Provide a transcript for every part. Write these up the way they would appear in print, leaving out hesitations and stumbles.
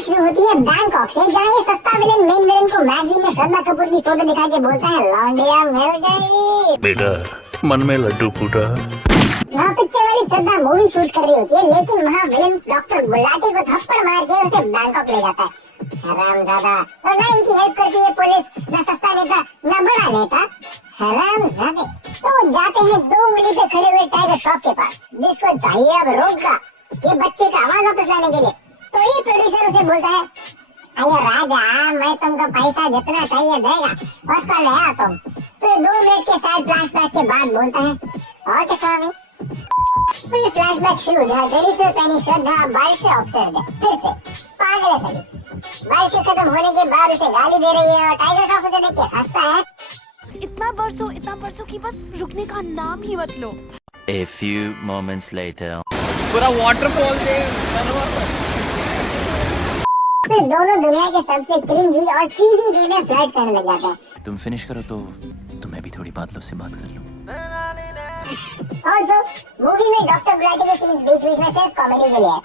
Story शुरू होती है बैंकॉक से, जहाँ ये सस्ता विलेन मेन विलेन को मैगजीन में श्रद्धा कपूर की फोटो दिखा के बोलता है लौंडिया मिल गई। बेटा मन में लड्डू फूटा। वहाँ पिक्चर वाली श्रद्धा मूवी शूट कर रही होती है, लेकिन वहाँ विलेन डॉक्टर गुलाटी को थप्पड़ मार के उसे बैंकॉक ले जाता है। हरामजादा। और ना इनकी हेल्प करती है पुलिस, ना सस्ता नेता, ना बड़ा नेता। हरामजादे। तो जाते हैं 2 उंगली पे खड़े हुए टाइगर श्रॉफ के पास, जिसको चाहिए अब रोकड़ा, ये बच्चे का आवाज वापस लाने के लिए। तो ये प्रोड्यूसर उसे बोलता है, अरे राजा मैं तुमको पैसा जितना चाहिए देगा, बस कर ले आओ तुम। तो ये 2 मिनट के साइड फ्लैशबैक के बाद बोलता है, और क्या स्वामी। तो ये फ्लैशबैक शुरू जहाँ ट्रेडिशनल पहनी श्रद्धा बारिश से ऑब्सेस्ड है, फिर से पागल है सभी। बारिश खत्म होने के बाद उसे गाली दे रही है और टाइगर श्रॉफ उसे देख के हंसता है। इतना बरसों की बस रुकने का नाम ही मत लो। A few moments later. पूरा वाटरफॉल दे। फिर दोनों दुनिया के सबसे क्रिंजी और चीजी वे में फ्लर्ट करने लग जाते हैं। तुम फिनिश करो तो मैं भी थोड़ी बादलों से बात कर लूं। ऑल्सो मूवी में डॉक्टर गुलाटी के सीन्स बीच बीच में सिर्फ कॉमेडी के लिए है।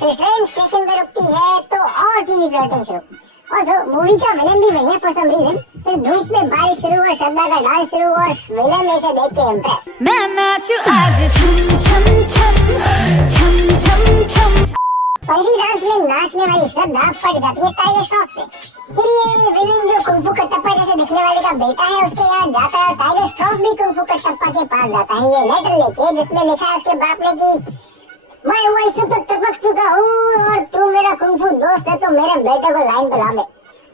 फिर ट्रेन स्टेशन पे रुकती है तो और चीजी फ्लर्टिंग शुरू। ऑल्सो मूवी का विलेन भी वही है फॉर सम रीजन। फिर धूप में बारिश शुरू और श्रद्धा का डांस शुरू और विलेन इसे देख के इम्प्रेस। मैं नाचू आज छम छम छम छम छम छम। और इसी डांस में नाचने वाली श्रद्धा पट जाती है टाइगर श्रॉफ से। फिर ये विलेन जो कुंफू कटप्पा जैसे दिखने वाले का बेटा है उसके यहाँ जाता है और टाइगर श्रॉफ भी कुंफू कटप्पा के पास जाता है ये लेटर लेके, जिसमें लिखा है उसके बाप ने कि मैं वैसे तो टपक चुका हूँ और तू मेरा कुंफू दोस्त है तो मेरे बेटे को लाइन पे ला दे।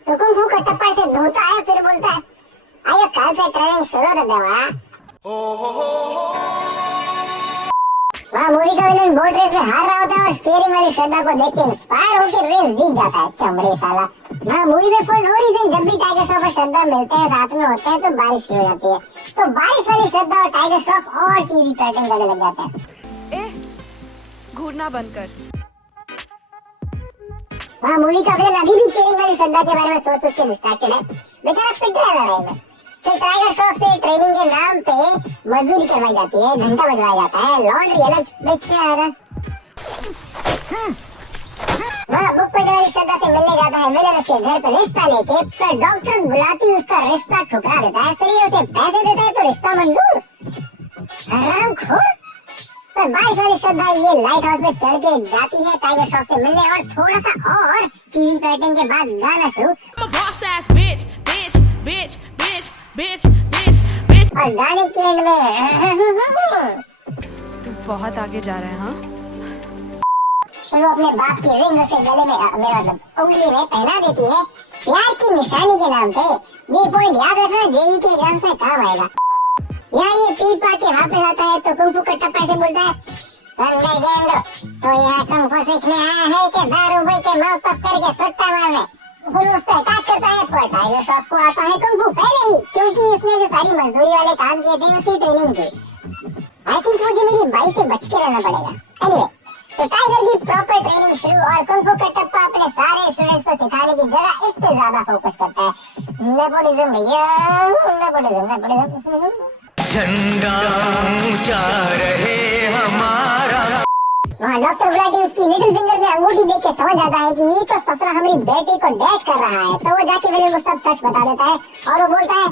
तो कुंफू कटप्पा से धोता है, फिर बोलता है आइए कल से ट्रेनिंग शुरू कर देवा। वहाँ मूवी का विलेन बोट रेस में हार रहा होता है और स्टीयरिंग वाली श्रद्धा को देख के इंस्पायर होकर रेस जीत जाता है। चमड़े साला। वहाँ मूवी में फॉर नो रीजन जब भी टाइगर श्रॉफ और श्रद्धा मिलते हैं, साथ में होते हैं, तो बारिश शुरू हो जाती है। तो बारिश वाली श्रद्धा और टाइगर श्रॉफ और चीजी फ्लर्टिंग करने लग जाते हैं। घूरना बंद कर। वहाँ मूवी का विलेन अभी भी चीयरिंग वाली श्रद्धा के बारे में सोच के डिस्ट्रैक्टेड है, बेचारा फिट है लड़ाई में। फिर टाइगर श्रॉफ से ट्रेनिंग के नाम पे मजदूरी करवाई जाती है, घंटा बजवाया जाता है, लॉन्ड्री अलग बेचारा। वहाँ बुक पढ़ने वाली श्रद्धा से मिलने जाता है विलेन उसके घर पे रिश्ता लेके, पर डॉक्टर गुलाटी उसका रिश्ता ठुकरा देता है। फिर ये उसे पैसे देता है तो रिश्ता मंजूर। हरामखोर। पर बारिश वाली श्रद्धा ये लाइट हाउस में चढ़ के जाती है टाइगर श्रॉफ से मिलने और थोड़ा सा और चीजी फ्लर्टिंग के बाद गाना शुरू। और गाने के एंड में तू बहुत आगे जा रहा है। हाँ वो अपने बाप की रिंग उसे गले में मेरा मतलब उंगली में पहना देती है प्यार की निशानी के नाम पे। ये पॉइंट याद रखना, जेई के एग्जाम से काम आएगा। यहाँ ये पीट पाट के वापस आता है तो कुंफू कटप्पा से बोलता है संडे गेंडो तो यहाँ कुंफू सीखने आया है कि दारू पी के माउथ पफ करके सट्टा मारने। फिर उस पर अटैक करता है, पर टाइगर श्रॉफ को आता है कुंफू पहले ही, क्योंकि उसने जो सारी मजदूरी वाले काम किए थे उसकी ट्रेनिंग थी। आई थिंक मुझे मेरी बाई से बच के रहना पड़ेगा। एनीवे तो टाइगर की प्रॉपर ट्रेनिंग शुरू और कुंफू कटप्पा अपने सारे स्टूडेंट्स को सिखाने की जगह इस पे ज्यादा फोकस करता है। नेपोटिज्म भैया, नेपोटिज्म। झंडा ऊंचा रहे हमारा। वहाँ डॉक्टर गुलाटी उसकी लिटिल फिंगर में अंगूठी देख के समझ जाता है कि ये तो ससुरा हमारी बेटी को डेट कर रहा है। तो वो जाके विलेन को सब सच बता देता है और वो बोलता है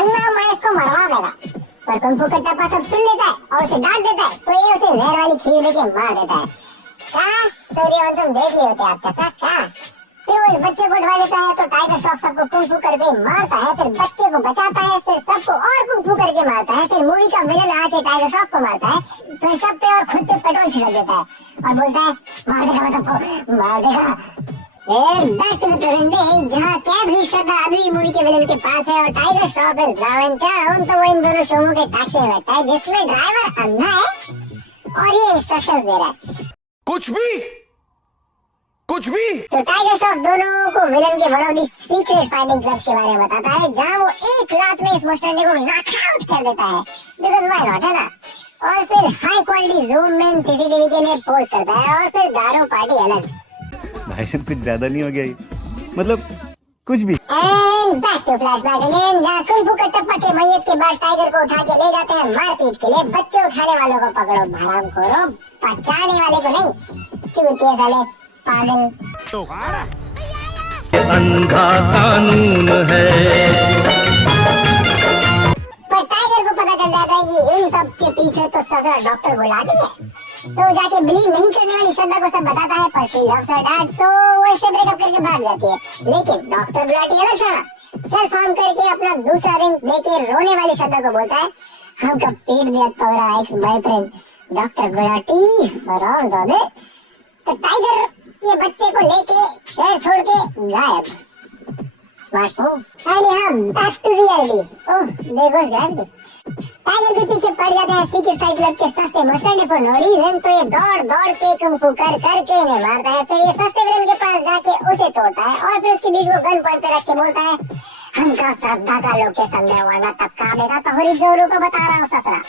अन्ना मैं इसको मरवा देगा। पर कुंफू कटप्पा सब सुन लेता है और उसे डांट देता है, तो ये उसे जहर वाली खीर देके मार देता है। काश सूर्यवंशम देख लिए होते आप चाचा, काश। फिर वो इस बच्चे को उठवा लेता है तो टाइगर श्रॉफ सबको कुंफू करके मारता है, फिर बच्चे को बचाता है, फिर सबको और कुंफू करके मारता है। फिर मूवी का विलेन आके टाइगर श्रॉफ को मारता है, तो इस सब पे और खुद पे पेट्रोल छिड़क देता है और बोलता है मार देगा मैं सबको, मार देगा। फिर back to the present day जहाँ कैद हुई श्रद्धा अभी मूवी के विलेन के पास है और tiger Shroff is now in town. तो वो इन दोनों शोमों के टैक्सी में बैठता है जिसमें ड्राइवर अंधा है और ये इंस्ट्रक्शंस दे रहा है कुछ भी। तो टाइगर श्रॉफ दोनों को विलेन के one of the secret fighting clubs के बारे में बताता है, जहाँ वो एक रात में इस मुस्टंडे को नॉकआउट कर देता है, बिकॉज़ व्हाई नॉट, है ना। और फिर हाई क्वालिटी जूम में सीसीटीवी के लिए पोज करता है और फिर दारू पार्टी अलग। भाई साहब कुछ ज्यादा नहीं हो गया ये? मतलब कुछ भी। And back to flashback again, जहाँ कुंफू कटप्पा के मैयत के बाद टाइगर को उठा के ले जाते हैं मारपीट के लिए। बच्चे उठाने वालों को पकड़ो, हरामखोरो, बचाने वाले को नहीं। चूतिए साले पागल। तो अंधा कानून है। पर टाइगर को पता चल जाता है कि इन सब के पीछे तो ससुरा डॉक्टर गुलाटी है, तो जाके बिलीव नहीं करने वाली श्रद्धा को सब बताता है, पर शी लव्स हर डैड, सो वो इससे ब्रेकअप करके भाग जाती है। लेकिन डॉक्टर गुलाटी अलग शाना सेल्फ हार्म करके अपना दूसरा रिंग लेके रोने वाली श्रद्धा को बोलता है, हमका पीट दिया तोरा एक्स बॉयफ्रेंड डॉक्टर गुलाटी हरामजादे। तो टाइगर ये बच्चे को लेके शहर छोड़ के गायब। Smart move. एंड यहाँ back to reality. Oh there goes gravity. Tiger के पीछे पड़ जाते हैं सीक्रेट फाइट क्लब के सस्ते मस्टैंड फॉर नो रीजन, तो ये दौड़ दौड़ के कुंफू कर करके इन्हें मारता है। फिर ये सस्ते विलन के पास जाके उसे तोड़ता है और फिर उसकी बीवी को गन पॉइंट पे रख के बोलता है, हमका श्रद्धा का लोकेशन दे वरना टपका देगा। तो हरी जोरू को बता रहा हूँ ससुरा।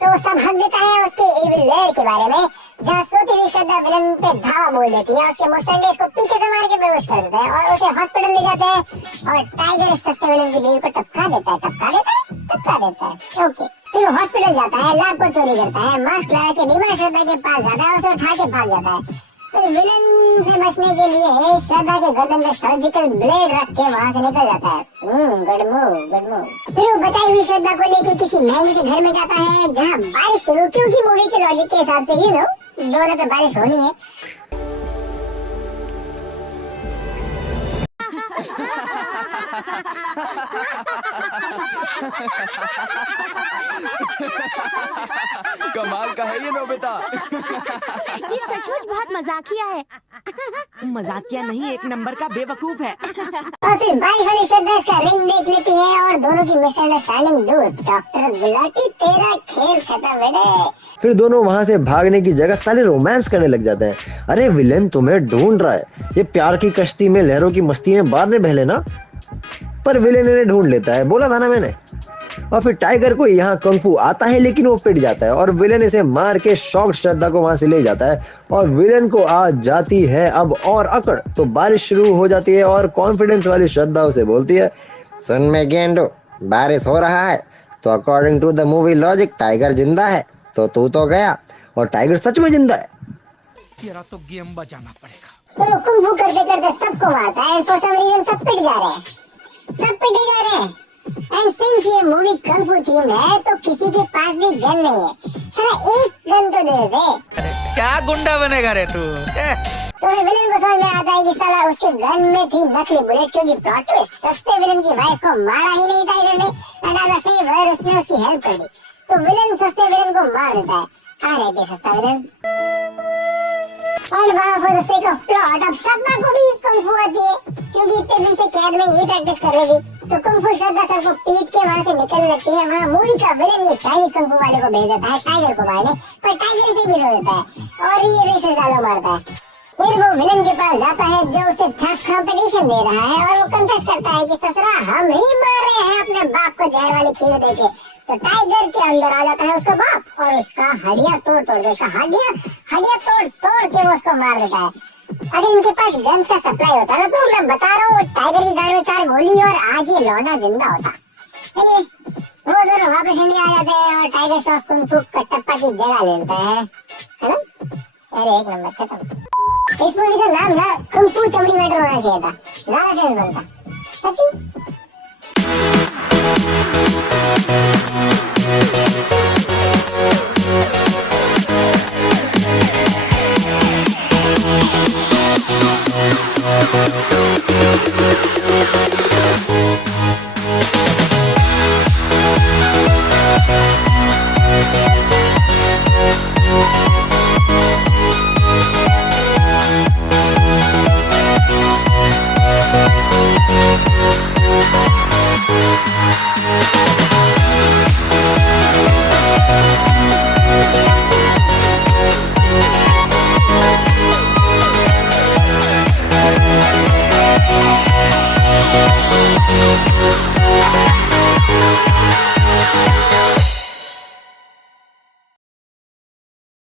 तो सब हक देता है उसके एविल लेयर के बारे में, जहाँ सोती हुई श्रद्धा विलन पे धावा बोल देती है। उसके मुस्टैंड को पीछे से मार के बेहोश कर देते हैं और उसे हॉस्पिटल ले जाते हैं और टाइगर इस सस्ते विलन की बीवी को टपका देता है। ओके, फिर वो हॉस्पिटल जाता है, लैब को चोरी करता है, मास्क लगा के बीमार श्रद्धा के पास जाता है, उसे उठा के भाग जाता है। फिर विलन से बचने के लिए श्रद्धा के गर्दन में सर्जिकल ब्लेड रख के वहाँ से निकल जाता है। Good move. फिर वो बचाई हुई श्रद्धा को लेके किसी महंगे से घर में जाता है जहाँ बारिश शुरू, क्योंकि मूवी के लॉजिक के हिसाब से दोनों पे बारिश होनी है। कमाल का है ये नोबिता। ये सचमुच बहुत मजाकिया है। मजाकिया नहीं, एक नंबर का बेवकूफ है। और फिर बारिश वाली श्रद्धा इसका रिंग देख लेती है और दोनों की मिसअंडरस्टैंडिंग दूर। डॉक्टर गुलाटी तेरा खेल खत्म बेटे। फिर दोनों वहाँ से भागने की जगह साले रोमांस करने लग जाते हैं। अरे विलेन तुम्हें ढूंढ रहा है, ये प्यार की कश्ती में लहरों की मस्ती में बाद में बहले ना। पर विलेन इन्हें ढूंढ लेता है, बोला था ना मैंने। और फिर टाइगर को यहाँ कंफू आता है लेकिन वो पिट जाता है और विलेन इसे मार के शॉक श्रद्धा को वहां से ले जाता है और विलेन को आ जाती है अब और अकड़। तो बारिश शुरू हो जाती है और कॉन्फिडेंस वाली श्रद्धा उसे बोलती है, सुन में गेंडो बारिश हो रहा है तो according to the movie logic Tiger जिंदा है, तो तू तो गया और टाइगर सच में जिंदा है। तेरा तो गेम बजाना पड़ेगा। तो कुंफू करते करते सबको मारता है। फॉर सम रीजन सब पिट जा रहे हैं, सब पिटे जा रहे हैं। एंड सिंस ये मूवी कंफू थीम है तो किसी के पास भी गन नहीं है। साला एक गन तो दे दे। क्या गुंडा बनेगा रे तू? तो विलेन को समझ में आता है कि साला उसके गन में थी नकली बुलेट, क्योंकि प्लॉट ट्विस्ट सस्ते विलेन की वाइफ को मारा ही नहीं टाइगर ने, एंड एज अ फेवर उसने उसकी हेल्प कर दी। तो विलेन सस्ते विलेन को मार देता है। अरे सस्ता विलेन। और वहाँ for the sake of plot अब श्रद्धा को भी कुंफू आती है, क्योंकि इतने दिन से कैद में यही प्रैक्टिस कर रही थी। तो कुंफू श्रद्धा सबको पीट के वहाँ से निकलने लगती है। वहाँ मूवी का विलेन ये चाइनीज कुंफू वाले को भेज देता है टाइगर को मारने, पर टाइगर इसे भी धो देता है और ये रेसेस वालों मारता है। फिर वो विलेन के पास जाता है जो उसे टफ कंपटीशन दे रहा है और वो कन्फेस करता है कि ससुरा हम ही मार रहे हैं अपने बाप को जहर वाली खीर देके। तो टाइगर के अंदर आ जाता है उसका बाप और उसका हड्डियां तोड़ के तोड़ के वो उसको मार देता है। अगर इनके पास गन्स का सप्लाई होता ना तो मैं बता रहा हूँ टाइगर की गाड़ी में 4 गोली और आज ये लौंडा जिंदा होता। वो दोनों वापस इंडिया आ जाते हैं और टाइगर श्रॉफ कुंफू कटप्पा की जगह ले लेता है ना। अरे एक नंबर खत्म। इस मूवी का नाम ना कुंफू चमड़ी मैटर होना चाहिए था, ज्यादा सेंस बनता। सच्ची We'll be right back.